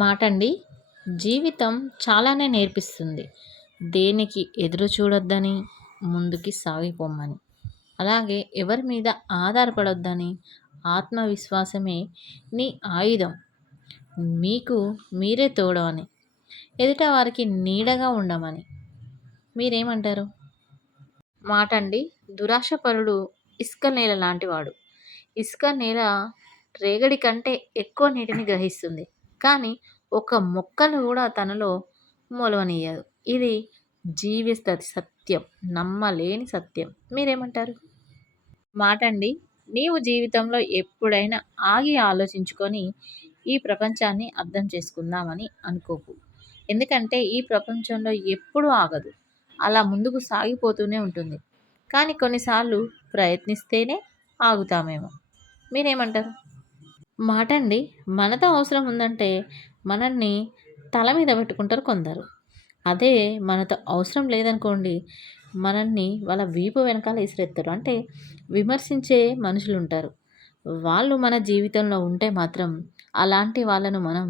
మాటండి. జీవితం చాలానే నేర్పిస్తుంది. దేనికి ఎదురు చూడొద్దని, ముందుకి సాగిపోమ్మని. అలాగే ఎవరి మీద ఆధారపడొద్దని, ఆత్మవిశ్వాసమే నీ ఆయుధం. మీకు మీరే తోడు అని. ఎదుట వారికి నీడగా ఉండమని. మీరేమంటారు? మాటండి. దురాశపరుడు ఇసుక నేల లాంటివాడు. ఇసుక నేల రేగడి కంటే ఎక్కువ నీటిని గ్రహిస్తుంది. కానీ ఒక మొక్కను కూడా తనలో మొలవనీయదు. ఇది జీవిత సత్యం. నమ్మలేని సత్యం. మీరేమంటారు? మాటండి. నీవు జీవితంలో ఎప్పుడైనా ఆగి ఆలోచించుకొని ఈ ప్రపంచాన్ని అర్థం చేసుకుందామని అనుకోకు. ఎందుకంటే ఈ ప్రపంచంలో ఎప్పుడూ ఆగదు. అలా ముందుకు సాగిపోతూనే ఉంటుంది. కానీ కొన్నిసార్లు ప్రయత్నిస్తేనే ఆగుతామేమో. మీరేమంటారు? మాటండి. మనతో అవసరం ఉందంటే మనల్ని తల మీద పెట్టుకుంటారు కొందరు. అదే మనతో అవసరం లేదనుకోండి, మనల్ని వాళ్ళ వీపు వెనకాల ఇసిరేత్తారు. అంటే విమర్శించే మనుషులుంటారు. వాళ్ళు మన జీవితంలో ఉంటే మాత్రం అలాంటి వాళ్ళను మనం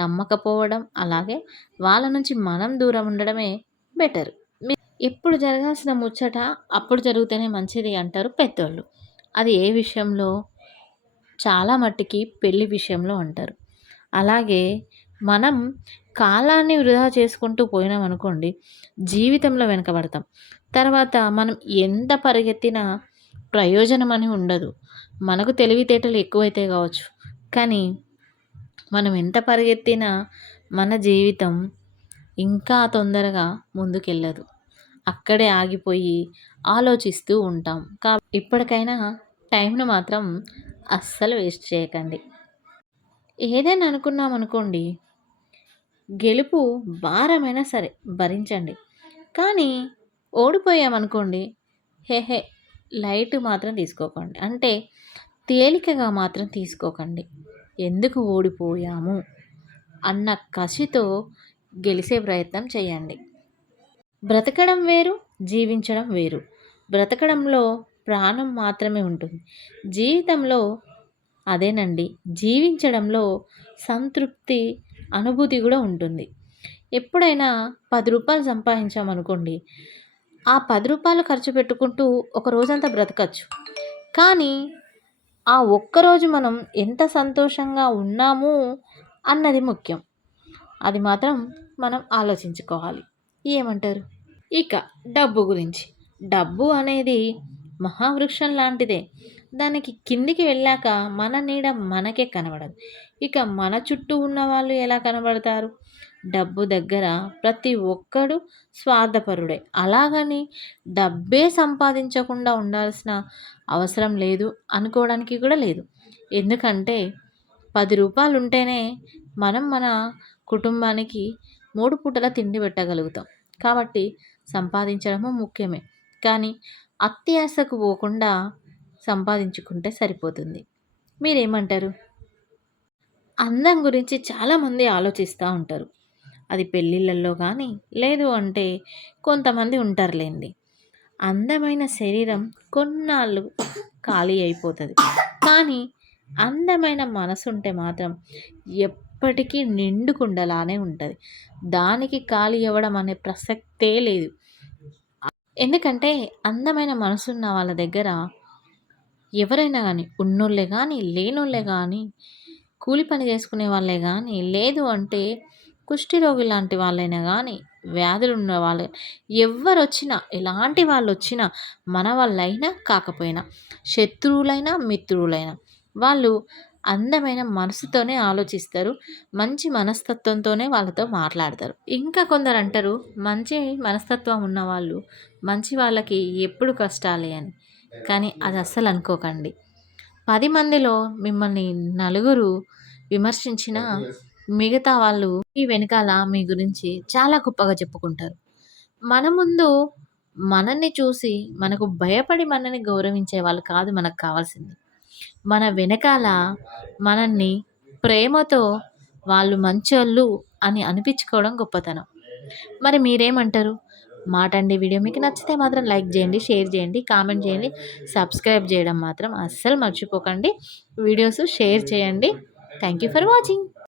నమ్మకపోవడం, అలాగే వాళ్ళ నుంచి మనం దూరం ఉండడమే బెటర్. ఎప్పుడు జరగాల్సిన ముచ్చట అప్పుడు జరిగితేనే మంచిది అంటారు పెద్దోళ్ళు. అది ఏ విషయంలో? చాలా మట్టికి పెళ్లి విషయంలో అంటారు. అలాగే మనం కాలాన్ని వృధా చేసుకుంటూ పోయినామనుకోండి, జీవితంలో వెనకబడతాం. తర్వాత మనం ఎంత పరిగెత్తినా ప్రయోజనం అని ఉండదు. మనకు తెలివితేటలు ఎక్కువైతే కావచ్చు. కానీ మనం ఎంత పరిగెత్తినా మన జీవితం ఇంకా తొందరగా ముందుకెళ్ళదు. అక్కడే ఆగిపోయి ఆలోచిస్తూ ఉంటాం. ఇప్పటికైనా టైంను మాత్రం అస్సలు వేస్ట్ చేయకండి. ఏదైనా అనుకున్నామనుకోండి, గెలుపు భారమైనా సరే భరించండి. కానీ ఓడిపోయామనుకోండి, హే లైట్ మాత్రం తీసుకోకండి. అంటే తేలికగా మాత్రం తీసుకోకండి. ఎందుకు ఓడిపోయాము అన్న కసితో గెలిసే ప్రయత్నం చేయండి. బ్రతకడం వేరు, జీవించడం వేరు. బ్రతకడంలో ప్రాణం మాత్రమే ఉంటుంది. జీవితంలో అదేనండి. జీవించడంలో సంతృప్తి, అనుభూతి కూడా ఉంటుంది. ఎప్పుడైనా రూ. 10 సంపాదించామనుకోండి, ఆ రూ. 10 ఖర్చు పెట్టుకుంటూ ఒక రోజంతా బ్రతకచ్చు. కానీ ఆ ఒక్కరోజు మనం ఎంత సంతోషంగా ఉన్నాము అన్నది ముఖ్యం. అది మాత్రం మనం ఆలోచించుకోవాలి. ఏమంటారు? ఇక డబ్బు గురించి. డబ్బు అనేది మహావృక్షం లాంటిదే. దానికి కిందికి వెళ్ళాక మన నీడ మనకే కనబడదు. ఇక మన చుట్టూ ఉన్నవాళ్ళు ఎలా కనబడతారు? డబ్బు దగ్గర ప్రతి ఒక్కడు స్వార్థపరుడే. అలాగని డబ్బే సంపాదించకుండా ఉండాల్సిన అవసరం లేదు అనుకోవడానికి కూడా లేదు. ఎందుకంటే రూ. 10 ఉంటేనే మనం మన కుటుంబానికి 3 పూటల తిండి పెట్టగలుగుతాం. కాబట్టి సంపాదించడము ముఖ్యమే. కానీ అత్యాశకు పోకుండా సంపాదించుకుంటే సరిపోతుంది. మీరేమంటారు? అందం గురించి చాలామంది ఆలోచిస్తూ ఉంటారు. అది పెళ్ళిళ్ళల్లో కానీ, లేదు అంటే కొంతమంది ఉంటారులేండి. అందమైన శరీరం కొన్నాళ్ళు ఖాళీ అయిపోతుంది. కానీ అందమైన మనసు ఉంటే మాత్రం ఎప్పటికీ నిండుకుండలానే ఉంటుంది. దానికి ఖాళీ అవ్వడం అనే ప్రసక్తే లేదు. ఎందుకంటే అందమైన మనసున్న వాళ్ళ దగ్గర ఎవరైనా కానీ, ఉన్నోళ్ళే కానీ, లేనోళ్ళే కానీ, కూలి పని చేసుకునే వాళ్ళే కానీ, లేదు అంటే కుష్ఠరోగి లాంటి వాళ్ళైనా కానీ, వ్యాధులున్న వాళ్ళే, ఎవ్వరొచ్చినా, ఎలాంటి వాళ్ళొచ్చినా, మన వాళ్ళైనా కాకపోయినా, శత్రువులైనా, మిత్రువులైనా, వాళ్ళు అందమైన మనసుతోనే ఆలోచిస్తారు. మంచి మనస్తత్వంతోనే వాళ్ళతో మాట్లాడతారు. ఇంకా కొందరు అంటారు, మంచి మనస్తత్వం ఉన్నవాళ్ళు మంచి వాళ్ళకి ఎప్పుడు కష్టాలే అని. కానీ అది అస్సలు అనుకోకండి. 10 మందిలో మిమ్మల్ని నలుగురు విమర్శించినా మిగతా వాళ్ళు మీ వెనకాల మీ గురించి చాలా గొప్పగా చెప్పుకుంటారు. మన ముందు మనల్ని చూసి మనకు భయపడి మనల్ని గౌరవించే వాళ్ళు కాదు మనకు కావాల్సింది. మన వెనకాల మనల్ని ప్రేమతో వాళ్ళు మంచోళ్ళు అని అనిపించుకోవడం గొప్పతనం. మరి మీరేమంటారు? మాటండి. వీడియో మీకు నచ్చితే మాత్రం లైక్ చేయండి, షేర్ చేయండి, కామెంట్ చేయండి, సబ్స్క్రైబ్ చేయడం మాత్రం అస్సలు మర్చిపోకండి. వీడియోస్ షేర్ చేయండి. Thank you for watching.